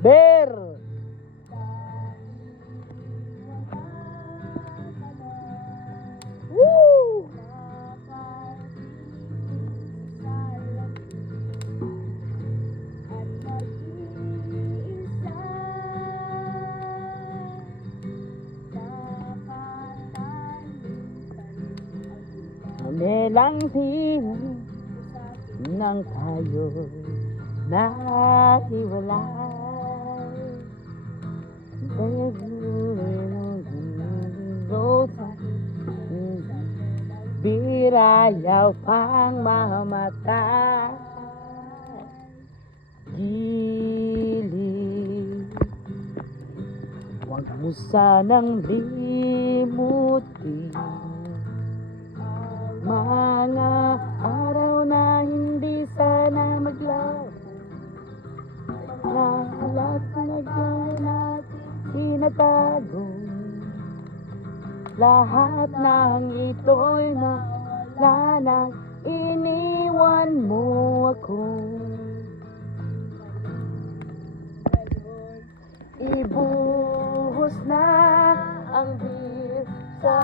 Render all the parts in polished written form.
Bear! Woo! Kamelang sino nang tayo'y nahiwalay. Birayaw pang mamatay. Gilid, huwag mo sanang limutin mga araw na hindi sana maglaho. Lahat na natin tinatago, lahat ng ito'y nawala nang iniwan mo ako. Ibuhos na ang bir sa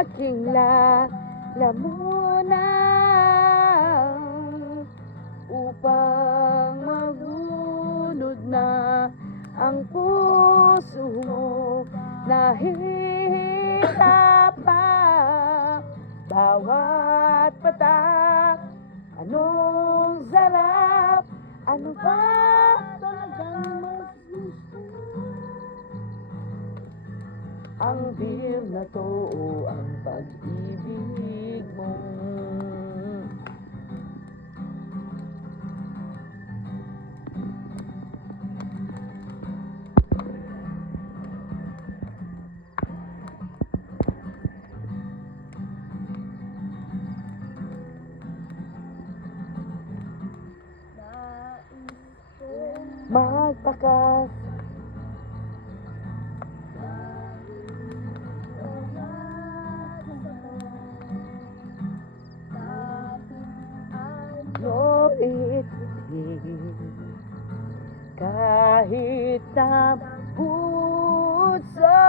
aking lalamunan upang maghunod na ang puso mo. Nahihirapan bawat patak. Anong sarap, ano ba talagang mas gusto? Ang beer na to o ang pag-ibig mo? Magpakas it kahit na puso.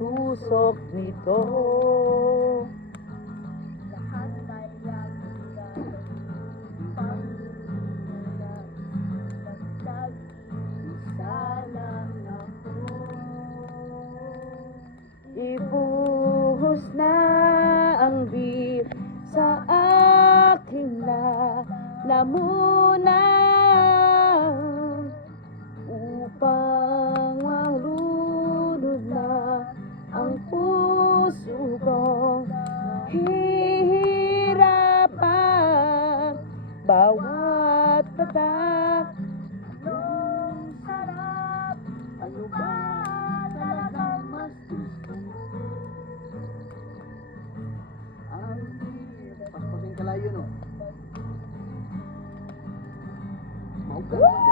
Tusok nito lahat ay dagdag isa lang ako. Ibuhos na ang bir sa aking lalamunan upang marunod na ang puso ko. Hihirapan bawat patak. Anong sarap, ano ba talagang mas gusto? Ang Paspasin kalayo no. Mauga.